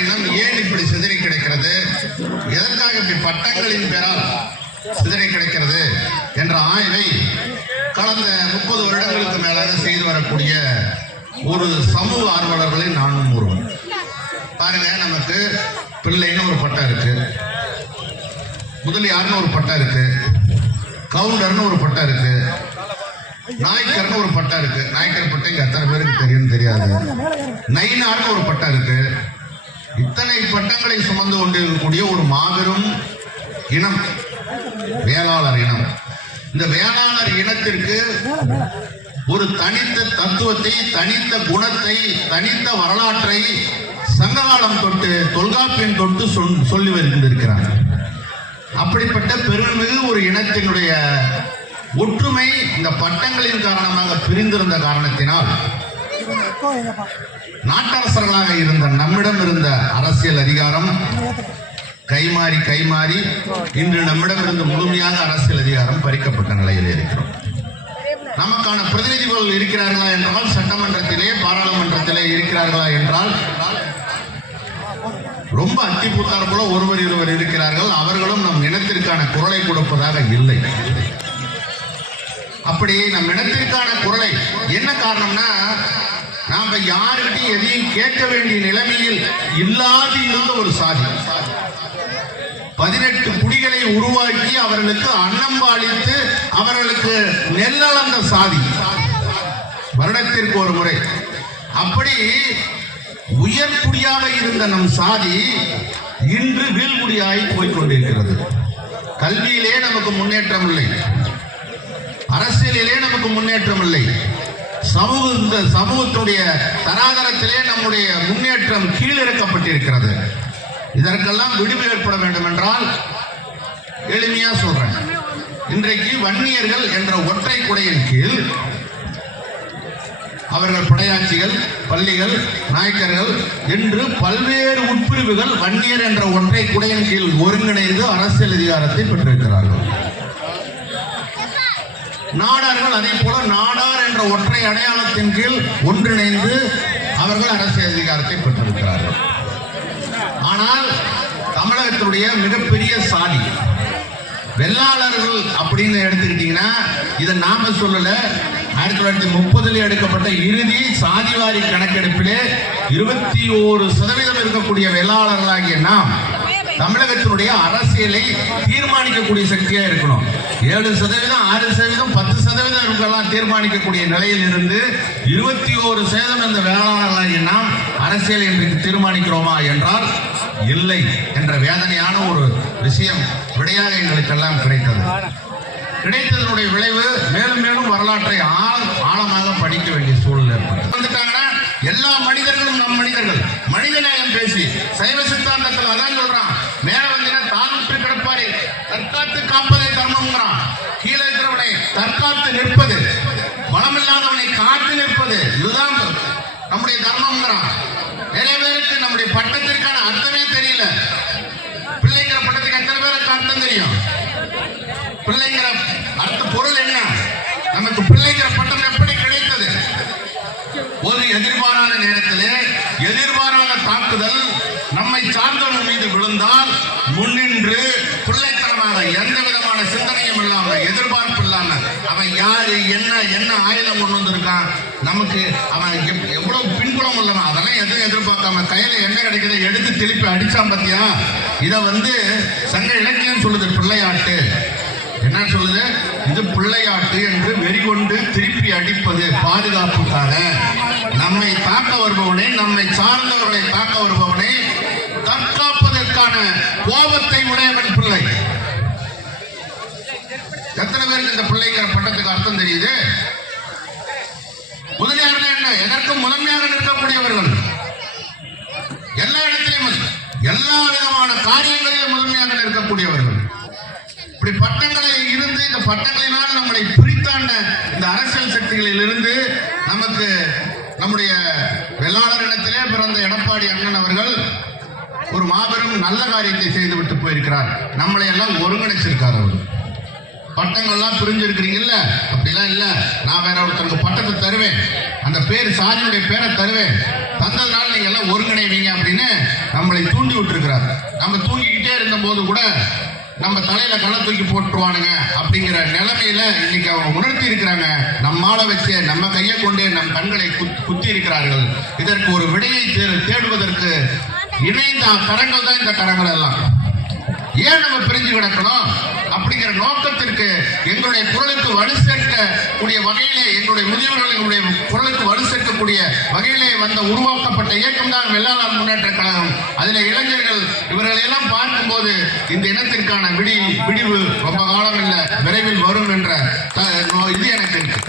இனம் ஏன் இப்படி சிதறி கிடைக்கிறது? எதற்காக இப்படி பட்டங்களின் பெயரால் சிதறி கிடைக்கிறது என்ற ஆய்வை கடந்த முப்பது வருடங்களுக்கு மேலாக செய்து வரக்கூடிய ஒரு சமூக ஆர்வலர்களில் நானும் ஒருவன். பாருங்க நமக்கு பிள்ளைன்னு ஒரு பட்டம் இருக்கு. முதலியார்னு ஒரு பட்டம் இருக்கு. கவுண்டர்னு ஒரு பட்டம் இருக்கு. நாய்க்கர்னு ஒரு பட்டம் இருக்கு. நாய்க்கர் பட்டம் இங்க எத்தனை பேருக்கு தெரியும் தெரியாது. நைனார்னு ஒரு பட்டம் இருக்கு. இத்தனை பட்டங்களை சுமந்து கொண்டிருக்கக்கூடிய ஒரு மாபெரும் இனம் வேளாளர் இனம். இந்த வேளாளர் இனத்திற்கு ஒரு தனித்த தத்துவத்தை தனித்த குணத்தை தனித்த வரலாற்றை சங்ககாலம் தொட்டு தொல்காப்பியம் தொட்டு சொல் சொல்லி வந்திருக்கிறார் அப்படிப்பட்ட பெருமிகு ஒரு இனத்தினுடைய ஒற்றுமை இந்த பட்டங்களின் காரணமாக பிரிந்திருந்த காரணத்தினால் நாட்டரசர்களாக இருந்த நம்மிடம் இருந்த அரசியல் அதிகாரம் கைமாறி கைமாறி இன்று நம்மிடம் இருந்து முழுமையாக அரசியல் அதிகாரம் பறிக்கப்பட்ட நிலையில் இருக்கிறோம். நமக்கான பிரதிநிதிகள் இருக்கிறார்களா என்றால் சட்டமன்றத்திலே பாராளுமன்றத்திலே இருக்கிறார்களா என்றால் ரொம்ப அத்திப்பூத்தார் போல ஒருவர் இருவர் இருக்கிறார்கள். அவர்களும் நம் இனத்திற்கான குரலை கொடுப்பதாக இல்லை. அப்படி நம் இனத்திற்கான குரலை என்ன காரணம்னா நாம யாருக்கிட்டையும் எதையும் கேட்க வேண்டிய நிலைமையில் இல்லாது இருந்த ஒரு சாதி. பதினெட்டு குடிகளை உருவாக்கி அவர்களுக்கு அன்னம் பாலித்து அவர்களுக்கு நெல்லளந்த சாதி. வருடத்திற்கு ஒரு முறை. அப்படி உயர்குடியாக இருந்த நம் சாதி இன்று வீழ்குடியாகி போய்கொண்டிருக்கிறது கல்வியிலே நமக்கு முன்னேற்றம் இல்லை அரசியலிலே நமக்கு முன்னேற்றம் இல்லை சமூக இந்த சமூகத்துடைய தராதரத்திலே நம்முடைய முன்னேற்றம் கீழிறக்கப்பட்டிருக்கிறது. இதற்கெல்லாம் விடுவு ஏற்பட வேண்டும் என்றால் எளிமையா சொல்றேன். இன்றைக்கு வன்னியர்கள் என்ற ஒற்றை குடையின் கீழ் அவர்கள் படையாட்சிகள் பள்ளிகள் நாயக்கர்கள் என்று பல்வேறு உட்பிரிவுகள் வன்னியர் என்ற ஒற்றை குடையின் கீழ் ஒருங்கிணைந்து அரசியல் அதிகாரத்தை பெற்றிருக்கிறார்கள். நாடார்கள் அதே போல நாடார் என்ற ஒற்றை அடையாளத்தின் கீழ் ஒன்றிணைந்து அவர்கள் அரசு அதிகாரத்தை பெற்றிருக்கிறார்கள். ஆனால் தமிழகத்தினுடைய மிகப்பெரிய சாதி வெள்ளாளர்கள் அப்படின்னு எடுத்துக்கிட்டீங்கன்னா இதை நாம சொல்லல. ஆயிரத்தி தொள்ளாயிரத்தி முப்பதில் எடுக்கப்பட்ட இறுதி சாதிவாரி கணக்கெடுப்பிலே இருபத்தி ஓரு சதவீதம் இருக்கக்கூடிய வெள்ளாளர்களாகிய நாம் தமிழகத்தினுடைய அரசியலை தீர்மானிக்கக்கூடிய சக்தியா இருக்கணும். ஏழு சதவீதம் ஆறு சதவீதம் பத்து சதவீதம் இருக்கலாம் தீர்மானிக்கக்கூடிய நிலையில் இருந்து இருபத்தி ஓரு சதவீதம் இந்த வேளாளர்களாகிய நாம் அரசியல் இன்றைக்கு தீர்மானிக்கிறோமா என்றால் இல்லை என்ற வேதனையான ஒரு விஷயம் விடையாக எங்களுக்கெல்லாம் கிடைத்தது. கிடைத்ததனுடைய விளைவு மேலும் மேலும் வரலாற்றை ஆழமாக படிக்க வேண்டிய சூழல் ஏற்பட்டது. வந்துட்டாங்கன்னா எல்லா மனிதர்களும் நம் மனிதர்கள். மனிதநேயம் பேசி சைவ சித்தாந்தத்தில் அதான் சொல்றான். மேல வந்தீங்கன்னா தானுற்று கிடப்பாரு. தற்காத்து காப்பதை தர்மம்ங்கிறான். கீழே இருக்கிறவனை தற்காத்து நிற்பது. மனமில்லாதவனை காத்து நிற்பது. இதுதான் நம்முடைய தர்மம்ங்கிறான். நிறைய பேருக்கு நம்முடைய பட்டத்திற்கான அர்த்தமே தெரியல. பிள்ளைங்கிற பட்டத்துக்கு எத்தனை பேருக்கு அர்த்தம் தெரியும்? பிள்ளைங்கிற அர்த்த பொருள் என்ன? நமக்கு பிள்ளைங்கிற எதிர்பாராத நேரத்திலே எதிர்பாராத தாக்குதல் நம்மை சார்ந்தவன் மீது விழுந்தால் முன்னின்று பிள்ளைத்தனமாக எந்த விதமான சிந்தனையும் இல்லாம எதிர்பார்ப்பு இல்லாம அவன் யாரு என்ன என்ன ஆயுதம் கொண்டு வந்திருக்கான்? நமக்கு அவன் எவ்வளவு பின்புலம் உள்ளவன்? அதெல்லாம் எதுவும் எதிர்பார்க்காம கையில என்ன கிடைக்குதோ எடுத்து திருப்பி அடிச்சான் பத்தியா? இதை வந்து சங்க என்ன சொல்லுது? இது பிள்ளையாட்டு என்று வெறிகொண்டு திருப்பி அடிப்பது பாதுகாப்புக்காக. நம்மை தாக்க வருபவனை நம்மை சார்ந்தவர்களை தாக்க வருபவனை தற்காப்பதற்கான கோபத்தை உடையவன் பிள்ளை. எத்தனை பேருக்கு இந்த பிள்ளைங்கிற பட்டத்துக்கு அர்த்தம் தெரியுது? முதலியார்கள் என்ன? எதற்கும் முதன்மையாக நிற்கக்கூடியவர்கள். எல்லா இடத்திலையும் எல்லா விதமான காரியங்களிலும் முதன்மையாக நிற்கக்கூடியவர்கள். இப்படி பட்டங்கள் இருந்து பட்டங்களினால் நம்மளை பிரித்தாண்ட இந்த அரசியல் சக்திகளில் இருந்து நமக்கு நம்முடைய வெள்ளாளர் இடத்திலே பிறந்த எடப்பாடி அண்ணன் அவர்கள் ஒரு மாபெரும் நல்ல காரியத்தை செய்துவிட்டு போயிருக்கிறார். நம்மளை எல்லாம் ஒருங்கிணைச்சிருக்கார் அவர். பட்டங்கள்லாம் பிரிஞ்சிருக்கிறீங்கல்ல? அப்படிலாம் இல்லை. நான் வேற ஒருத்தருக்கு பட்டத்தை தருவேன். அந்த பேர் சாதியுடைய பேரை தருவேன். தந்ததுனால நீங்க எல்லாம் ஒருங்கிணைவீங்க அப்படின்னு நம்மளை தூண்டி விட்டுருக்கிறார். நம்ம தூங்கிக்கிட்டே இருந்த போது கூட நம்ம தலையில களை தூக்கி போட்டுருவானுங்க அப்படிங்கிற நிலைமையில இன்னைக்கு அவங்க உணர்த்தி இருக்கிறாங்க. நம்மால வச்சு நம்ம கையை கொண்டே நம் கண்களை குத்தி இருக்கிறார்கள். இதற்கு ஒரு விடையை தேடுவதற்கு இணைந்த கரங்கள் தான் இந்த கரங்கள் எல்லாம். ஏன் நம்ம பிரிஞ்சு கிடக்கணும்? அப்படிங்கிற நோக்கத்திற்கு எங்களுடைய குரலுக்கு வலு சேர்க்கக்கூடிய வகையிலே எங்களுடைய முதியவர்களுடைய குரலுக்கு வலு சேர்க்கக்கூடிய வகையிலே வந்த உருவாக்கப்பட்ட இயக்கம் தான் வெள்ளாளர் முன்னேற்ற கழகம். அதில் இளைஞர்கள் இவர்களை எல்லாம் பார்க்கும்போது இந்த இனத்திற்கான விடி விடிவு ரொம்ப காலம் இல்லை விரைவில் வரும் என்ற இது எனக்கு இருக்கு.